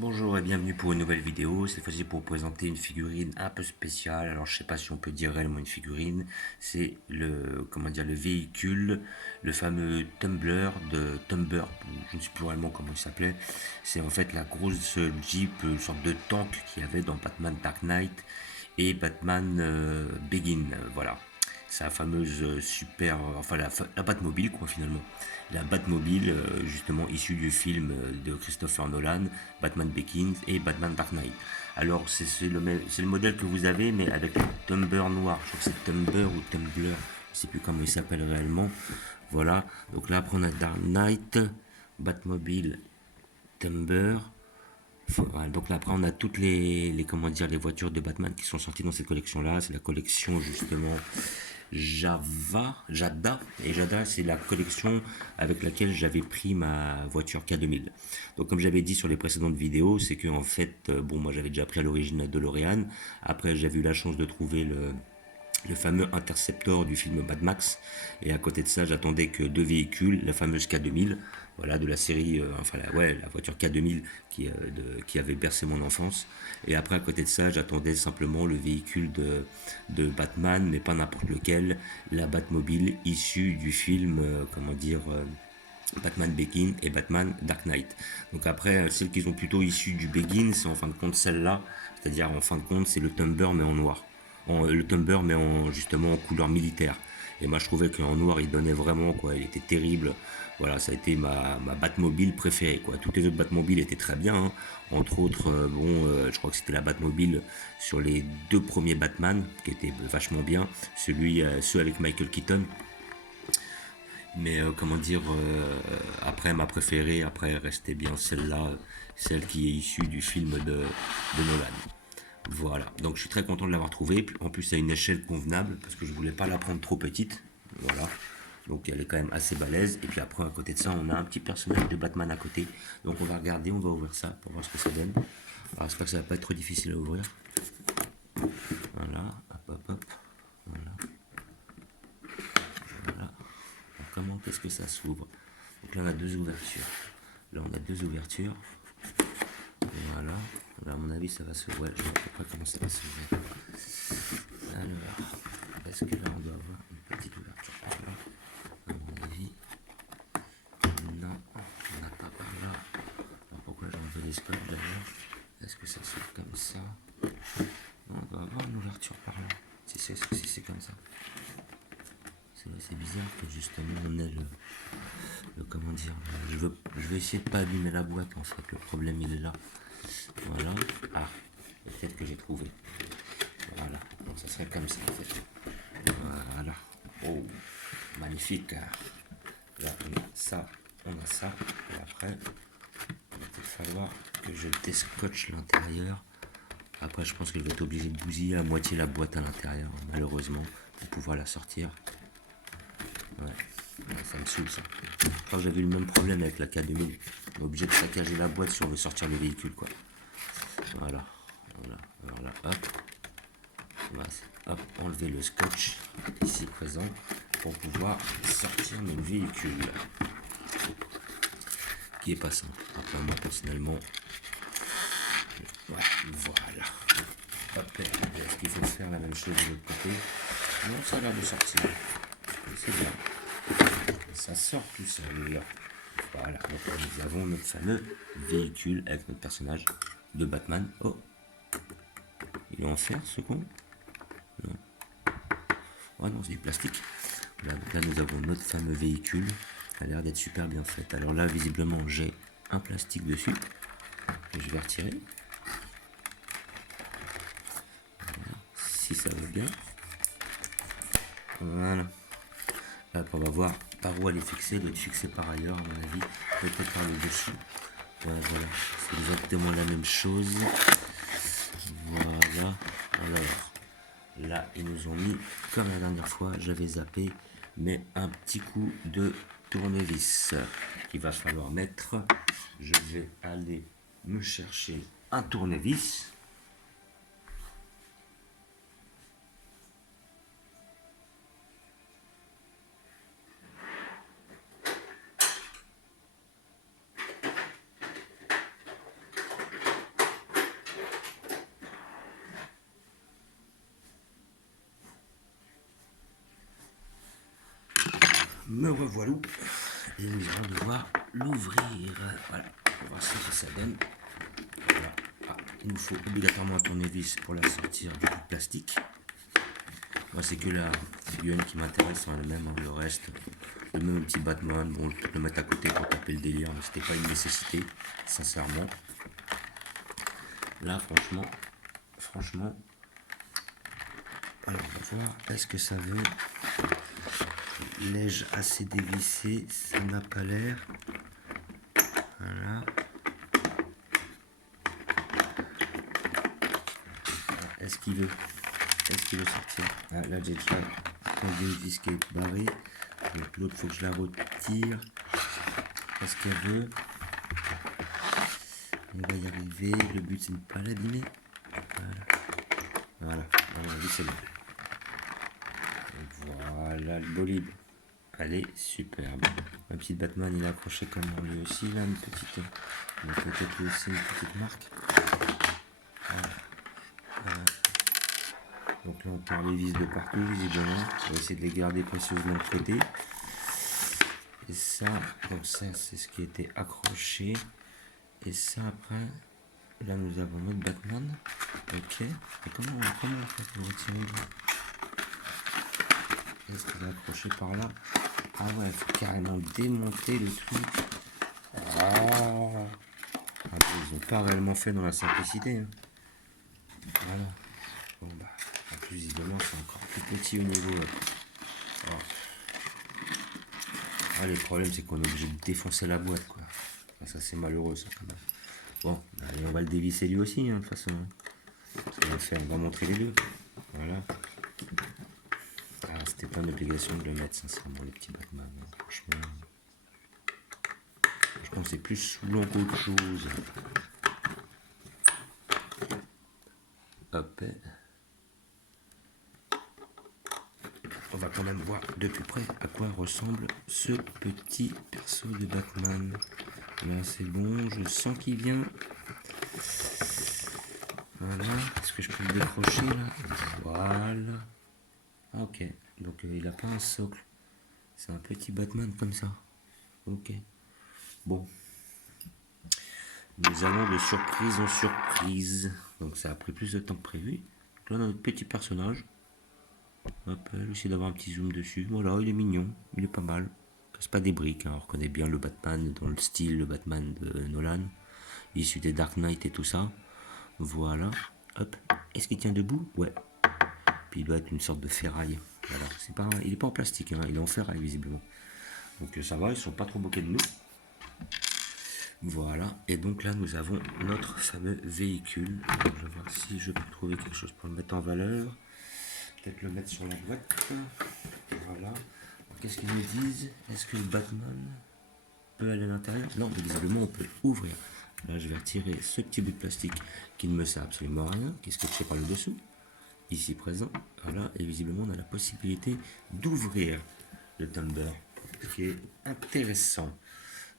Bonjour et bienvenue pour une nouvelle vidéo, cette fois-ci pour vous présenter une figurine un peu spéciale. Alors je sais pas si on peut dire réellement une figurine, c'est le véhicule, le fameux Tumbler de Tumber, je ne sais plus réellement comment il s'appelait. C'est en fait la grosse Jeep, une sorte de tank qu'il y avait dans Batman Dark Knight et Batman Begin, voilà. Sa fameuse enfin la Batmobile quoi finalement. La Batmobile justement issue du film de Christopher Nolan, Batman Begins et Batman Dark Knight. Alors c'est le modèle que vous avez mais avec le Tumblr noir. Je crois que c'est Tumblr ou Tumblr, je ne sais plus comment il s'appelle réellement. Voilà, donc là après on a Dark Knight, Batmobile, Tumblr. Voilà, donc là après on a toutes comment dire les voitures de Batman qui sont sorties dans cette collection là. C'est la collection justement Jada. Et Jada, c'est la collection avec laquelle j'avais pris ma voiture K2000. Donc, comme j'avais dit sur les précédentes vidéos, c'est que en fait, bon, moi j'avais déjà pris à l'origine la DeLorean. Après, j'avais eu la chance de trouver le fameux Interceptor du film Mad Max. Et à côté de ça, j'attendais que deux véhicules, la fameuse K2000, voilà, de la série, la voiture K2000 qui avait bercé mon enfance. Et après, à côté de ça, j'attendais simplement le véhicule de Batman, mais pas n'importe lequel, la Batmobile issue du film, Batman Begin et Batman Dark Knight. Donc après, celles qui sont plutôt issues du Begin, c'est en fin de compte celle-là, c'est-à-dire en fin de compte, c'est le Tumblr mais en noir. Le Tumblr mais justement en couleur militaire. Et moi je trouvais qu'en noir il donnait vraiment quoi, il était terrible. Voilà, ça a été ma Batmobile préférée quoi. Toutes les autres Batmobiles étaient très bien, hein. Entre autres, je crois que c'était la Batmobile sur les deux premiers Batman qui étaient vachement bien. Ceux avec Michael Keaton, mais après ma préférée, après restait bien celle-là, celle qui est issue du film de Nolan. Voilà, donc je suis très content de l'avoir trouvée. En plus, à une échelle convenable, parce que je voulais pas la prendre trop petite. Voilà, donc elle est quand même assez balèze. Et puis après, à côté de ça, on a un petit personnage de Batman à côté. Donc on va regarder, on va ouvrir ça pour voir ce que ça donne. Alors j'espère que ça va pas être trop difficile à ouvrir. Voilà, hop hop hop. Voilà, voilà. Alors, comment, qu'est-ce que ça s'ouvre? Donc là, on a deux ouvertures. Là, on a deux ouvertures. Voilà. Là, à mon avis, ça va se... Ouais, je vois à peu près comment ça va s'ouvrir. Alors, est-ce que là, on doit avoir une petite ouverture par là? À mon avis, non, on n'a pas par là. Alors, pourquoi j'ai enlevé les scotch d'ailleurs? Est-ce que ça s'ouvre comme ça? Non, on doit avoir une ouverture par là. Si c'est comme ça. C'est bizarre que justement on ait comment dire, je vais essayer de pas abîmer la boîte en fait, le problème il est là. Voilà, ah, peut-être que j'ai trouvé. Voilà, donc ça serait comme ça en fait. Voilà, oh, magnifique. Là on a ça, et après il va peut-être falloir que je déscotche l'intérieur. Après je pense que je vais être obligé de bousiller à moitié la boîte à l'intérieur, malheureusement, pour pouvoir la sortir. Ouais, ça me saoule ça. Je crois que j'avais eu le même problème avec la K2000. On est obligé de saccager la boîte si on veut sortir le véhicule quoi. Voilà, voilà, alors là, hop, on va hop, enlever le scotch ici présent pour pouvoir sortir notre véhicule. Qui est pas simple. Après moi personnellement, ouais, voilà. Hop, est-ce qu'il faut faire la même chose de l'autre côté? Non, ça a l'air de sortir. C'est bien. Ça sort tout seul. Voilà, donc nous avons notre fameux véhicule avec notre personnage de Batman. Oh, il est en fer ce con? Non. Oh non, c'est du plastique. Là, donc là, nous avons notre fameux véhicule. Ça a l'air d'être super bien fait. Alors là, visiblement, j'ai un plastique dessus que je vais retirer. Voilà, si ça va bien. Voilà. Là, on va voir par où elle est fixée. Elle doit être fixée par ailleurs, à mon avis. Peut-être par le dessous. Ouais, voilà. C'est exactement la même chose. Voilà. Alors, là, ils nous ont mis, comme la dernière fois, j'avais zappé, mais un petit coup de tournevis qu'il va falloir mettre. Je vais aller me chercher un tournevis. Me revoilà. Et nous allons devoir l'ouvrir. Voilà, on va voir ce que ça donne. Voilà. Ah, il nous faut obligatoirement un tournevis pour la sortir du plastique. Moi, c'est que la figurine qui m'intéresse en elle-même, hein. Le reste, le même petit Batman, bon, je peux le mettre à côté pour taper le délire, mais c'était pas une nécessité, sincèrement. Là, franchement, alors on va voir, est-ce que ça veut. L'ai-je assez dévissé? Ça n'a pas l'air. Voilà. Est-ce qu'il veut sortir? Ah, là, j'ai déjà un disque qui est barré. Donc l'autre, faut que je la retire. Est-ce qu'elle veut? On va y arriver. Le but, c'est de ne pas l'abîmer. Voilà. Voilà, c'est bon. Voilà le bolide. Allez, superbe. Ma petite Batman, il est accroché comme lui aussi, là, une petite. Donc peut-être lui aussi une petite marque. Voilà. Voilà. Donc là, on perd les vis de partout, visiblement. On va essayer de les garder précieusement de côté. Et ça, donc ça, c'est ce qui était accroché. Et ça, après, là, nous avons notre Batman. Ok. Et comment on fait pour retirer? Est-ce qu'il est accroché par là? Ah ouais, il faut carrément démonter le truc. Ah, ils n'ont pas réellement fait dans la simplicité. Hein. Voilà. Bon bah, en plus, visiblement, c'est encore plus petit au niveau. Oh. Ah, le problème, c'est qu'on est obligé de défoncer la boîte, quoi. Enfin, ça, c'est malheureux, ça, quand même. Bon, allez, on va le dévisser lui aussi, hein, de toute façon. On va montrer les deux. Voilà. Ah, c'était pas une obligation de le mettre, sincèrement, les petits Batman. Hein. Franchement, c'est plus saoulant qu'autre chose. Hop. On va quand même voir de plus près à quoi ressemble ce petit perso de Batman. Là, c'est bon, je sens qu'il vient. Voilà, est-ce que je peux le décrocher là? Voilà. Ah, ok, donc il n'a pas un socle. C'est un petit Batman comme ça. Ok. Bon. Nous allons de surprise en surprise. Donc ça a pris plus de temps que prévu. Donc là, on a notre petit personnage. Hop, j'essaie d'avoir un petit zoom dessus. Voilà, il est mignon, il est pas mal. Casse pas des briques, hein. On reconnaît bien le Batman dans le style, le Batman de Nolan, issu des Dark Knight et tout ça. Voilà, hop. Est-ce qu'il tient debout? Ouais. Puis il doit être une sorte de ferraille. Voilà, c'est pas, il est pas en plastique, hein. Il est en ferraille visiblement. Donc ça va, ils sont pas trop moqués de nous. Voilà, et donc là nous avons notre fameux véhicule. Donc, je vais voir si je peux trouver quelque chose pour le mettre en valeur. Peut-être le mettre sur la boîte. Voilà. Qu'est-ce qu'ils nous disent? Est-ce que le Batman peut aller à l'intérieur? Non, mais visiblement on peut ouvrir. Là je vais retirer ce petit bout de plastique qui ne me sert absolument à rien, qui est scotché par le dessous. Ici présent. Voilà, et visiblement on a la possibilité d'ouvrir le Thunder. Ce qui est intéressant.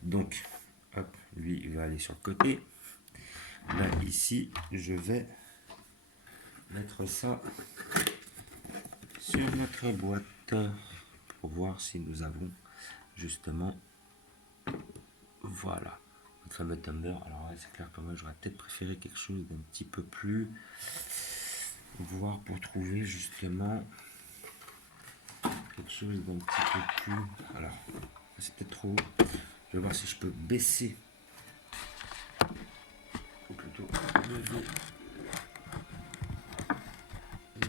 Donc, hop, lui il va aller sur le côté. Là ici, je vais mettre ça sur notre boîte pour voir si nous avons justement, voilà, notre fameux Thunder. Alors ouais, c'est clair que moi j'aurais peut-être préféré quelque chose d'un petit peu plus, voir pour trouver justement quelque chose d'un petit peu plus, alors c'est peut-être trop haut. Je vais voir si je peux baisser, ou plutôt lever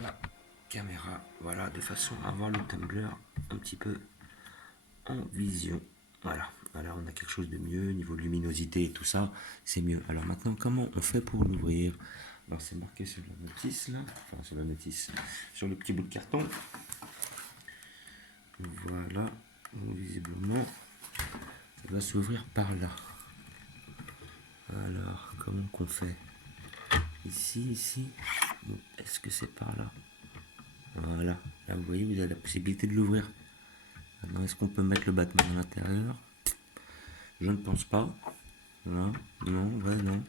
la caméra, voilà, de façon à avoir le tumbler un petit peu en vision. Voilà, voilà, on a quelque chose de mieux, niveau de luminosité et tout ça, c'est mieux. Alors maintenant, comment on fait pour l'ouvrir? Alors c'est marqué sur la notice là, enfin sur la notice, sur le petit bout de carton. Voilà, donc, visiblement, ça va s'ouvrir par là. Alors, comment qu'on fait? Ici, est-ce que c'est par là? Voilà, là vous voyez, vous avez la possibilité de l'ouvrir. Maintenant, est-ce qu'on peut mettre le Batman à l'intérieur? Je ne pense pas. Voilà. Non, ouais, non.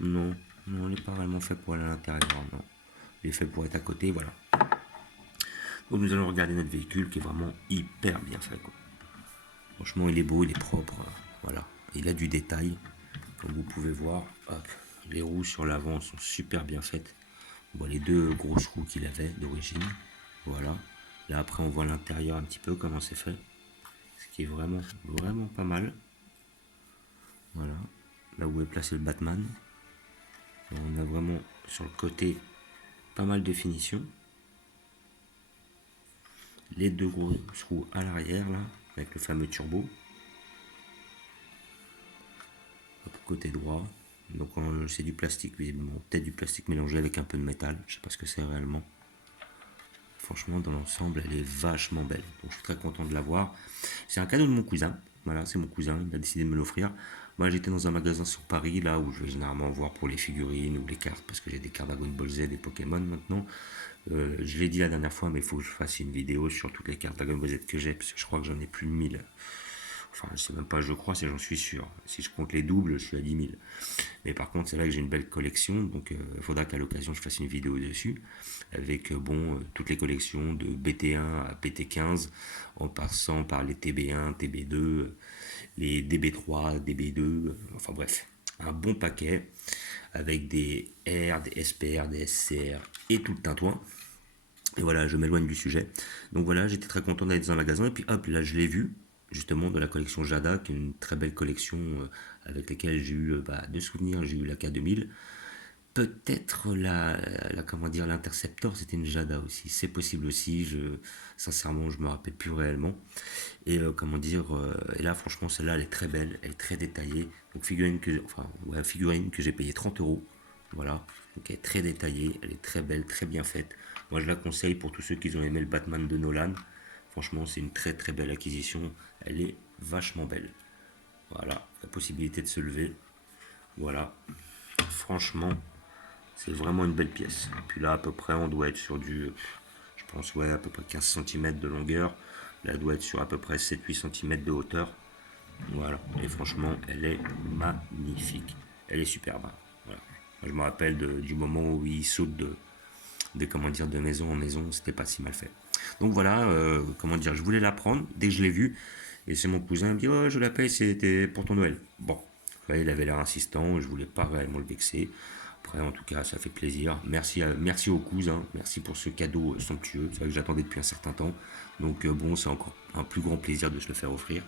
Non, non, il n'est pas vraiment fait pour aller à l'intérieur, non. Il est fait pour être à côté, voilà. Donc nous allons regarder notre véhicule qui est vraiment hyper bien fait, quoi. Franchement, il est beau, il est propre. Voilà. Il a du détail. Comme vous pouvez voir, hop, les roues sur l'avant sont super bien faites. On voit les deux grosses roues qu'il avait d'origine. Voilà. Là, après, on voit l'intérieur un petit peu, comment c'est fait. Ce qui est vraiment, vraiment pas mal. Voilà. Là où est placé le Batman. Et on a vraiment sur le côté pas mal de finition. Les deux grosses roues à l'arrière, là, avec le fameux turbo. Hop, côté droit. Donc c'est du plastique visiblement, peut-être du plastique mélangé avec un peu de métal, je sais pas ce que c'est réellement. Franchement dans l'ensemble elle est vachement belle, donc je suis très content de l'avoir. C'est un cadeau de mon cousin, voilà c'est mon cousin, il a décidé de me l'offrir. Moi j'étais dans un magasin sur Paris là où je vais généralement voir pour les figurines ou les cartes parce que j'ai des cartes Dragon Ball Z et Pokémon maintenant. Je l'ai dit la dernière fois mais il faut que je fasse une vidéo sur toutes les cartes Dragon Ball Z que j'ai parce que je crois que j'en ai plus de 1000. Enfin, je sais même pas, je crois, si j'en suis sûr. Si je compte les doubles, je suis à 10 000. Mais par contre, c'est là que j'ai une belle collection, donc il faudra qu'à l'occasion, je fasse une vidéo dessus, avec toutes les collections de BT1 à BT15, en passant par les TB1, TB2, les DB3, DB2, enfin bref, un bon paquet, avec des R, des SPR, des SCR et tout le tintouin. Et voilà, je m'éloigne du sujet. Donc voilà, j'étais très content d'aller dans un magasin. Et puis hop, là je l'ai vu, justement, de la collection Jada, qui est une très belle collection avec laquelle j'ai eu de souvenirs. J'ai eu la K2000. Peut-être comment dire, l'Interceptor, c'était une Jada aussi. C'est possible aussi. Sincèrement, je me rappelle plus réellement. Et comment dire, et là, franchement, celle-là, elle est très belle, elle est très détaillée. Donc figurine que j'ai payé 30 euros. Voilà. Donc elle est très détaillée, elle est très belle, très bien faite. Moi, je la conseille pour tous ceux qui ont aimé le Batman de Nolan. Franchement, c'est une très très belle acquisition. Elle est vachement belle. Voilà, la possibilité de se lever. Voilà. Franchement, c'est vraiment une belle pièce. Puis là, à peu près, on doit être sur je pense, ouais, à peu près 15 cm de longueur. Là, elle doit être sur à peu près 7-8 cm de hauteur. Voilà. Et franchement, elle est magnifique. Elle est superbe. Voilà. Moi, je me rappelle du moment où il saute comment dire, de maison en maison, c'était pas si mal fait. Donc voilà, comment dire, je voulais la prendre dès que je l'ai vue. Et c'est mon cousin qui me dit, oh, je la paye, c'était pour ton Noël. Bon, ouais, il avait l'air insistant, je voulais pas réellement le vexer. Après, en tout cas, ça fait plaisir. Merci au cousin, merci pour ce cadeau somptueux. C'est vrai que j'attendais depuis un certain temps. Donc bon, c'est encore un plus grand plaisir de se le faire offrir.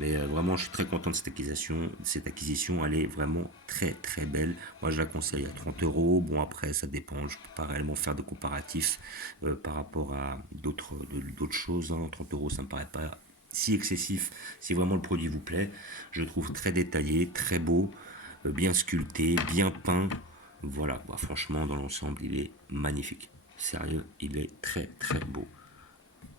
Mais vraiment, je suis très content de cette acquisition. Cette acquisition, elle est vraiment très très belle. Moi, je la conseille à 30 euros. Bon, après, ça dépend. Je ne peux pas réellement faire de comparatif par rapport à d'autres choses. Hein. 30 euros, ça ne me paraît pas si excessif. Si vraiment le produit vous plaît, je le trouve très détaillé, très beau, bien sculpté, bien peint. Voilà, bah, franchement, dans l'ensemble, il est magnifique. Sérieux, il est très très beau.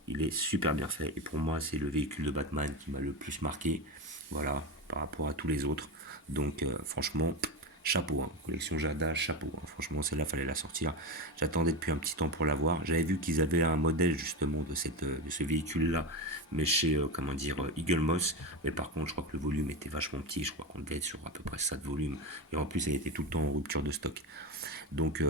Il est super bien fait. Et pour moi, c'est le véhicule de Batman qui m'a le plus marqué. Voilà, par rapport à tous les autres. Donc, franchement, chapeau. Hein. Collection Jada, chapeau. Hein. Franchement, celle-là, fallait la sortir. J'attendais depuis un petit temps pour la voir. J'avais vu qu'ils avaient un modèle, justement, de ce véhicule-là. Mais chez, comment dire, Eagle Moss. Mais par contre, je crois que le volume était vachement petit. Je crois qu'on devait être sur à peu près ça de volume. Et en plus, elle était tout le temps en rupture de stock. Donc,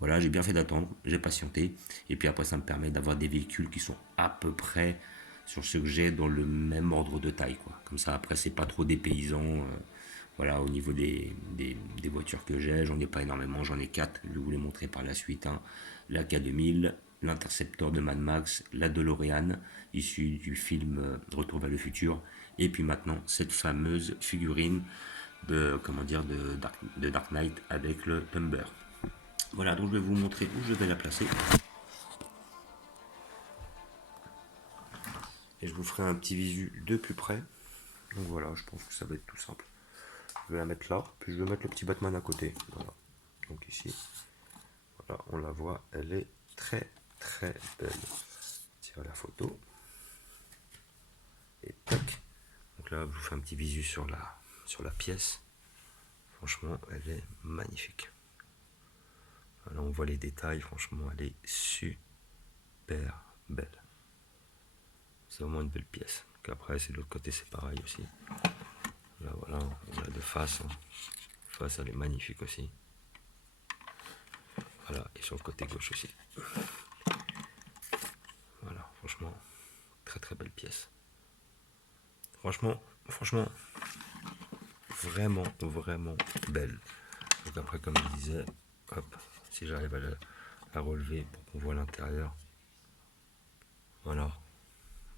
voilà, j'ai bien fait d'attendre, j'ai patienté, et puis après ça me permet d'avoir des véhicules qui sont à peu près sur ce que j'ai dans le même ordre de taille, quoi. Comme ça après c'est pas trop dépaysant, voilà, au niveau des voitures que j'ai, j'en ai pas énormément, j'en ai 4, je vais vous les montrer par la suite, hein. La K2000, l'Interceptor de Mad Max, la DeLorean, issue du film Retour vers le futur, et puis maintenant cette fameuse figurine de Dark Knight avec le Tumber. Voilà, donc je vais vous montrer où je vais la placer. Et je vous ferai un petit visu de plus près. Donc voilà, je pense que ça va être tout simple. Je vais la mettre là, puis je vais mettre le petit Batman à côté. Voilà. Donc ici, voilà, on la voit, elle est très très belle. Tire la photo. Et tac. Donc là, je vous fais un petit visu sur la pièce. Franchement, elle est magnifique. Là, on voit les détails, franchement, elle est super belle. C'est vraiment une belle pièce. Donc après, c'est de l'autre côté, c'est pareil aussi. Là, voilà, on a de face. Hein. Face, elle est magnifique aussi. Voilà, et sur le côté gauche aussi. Voilà, franchement, très très belle pièce. Franchement, vraiment, vraiment belle. Donc après, comme je disais, hop, si j'arrive à la relever pour qu'on voit l'intérieur. Voilà.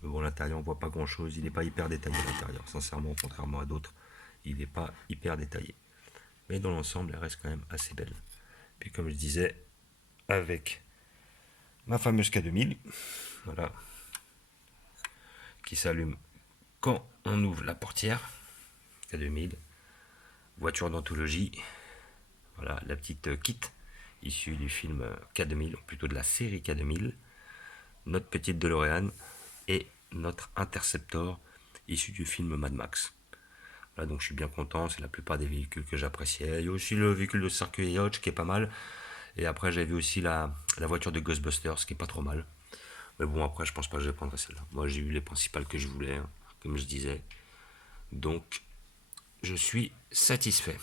Mais bon, l'intérieur, on voit pas grand chose. Il n'est pas hyper détaillé l'intérieur. Sincèrement, contrairement à d'autres, il n'est pas hyper détaillé. Mais dans l'ensemble, elle reste quand même assez belle. Puis comme je disais, avec ma fameuse K2000, voilà, qui s'allume quand on ouvre la portière. K2000, voiture d'anthologie. Voilà, la petite kit issue du film K2000, ou plutôt de la série K2000. Notre petite DeLorean et notre Interceptor issu du film Mad Max. Là, donc je suis bien content, c'est la plupart des véhicules que j'appréciais. Il y a aussi le véhicule de circuit Hodge qui est pas mal. Et après, j'ai vu aussi la voiture de Ghostbusters qui est pas trop mal. Mais bon, après, je pense pas que je vais prendre celle-là. Moi, j'ai eu les principales que je voulais, hein, comme je disais. Donc, je suis satisfait.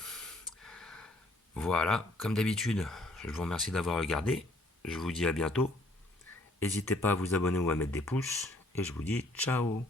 Voilà, comme d'habitude, je vous remercie d'avoir regardé. Je vous dis à bientôt. N'hésitez pas à vous abonner ou à mettre des pouces. Et je vous dis ciao.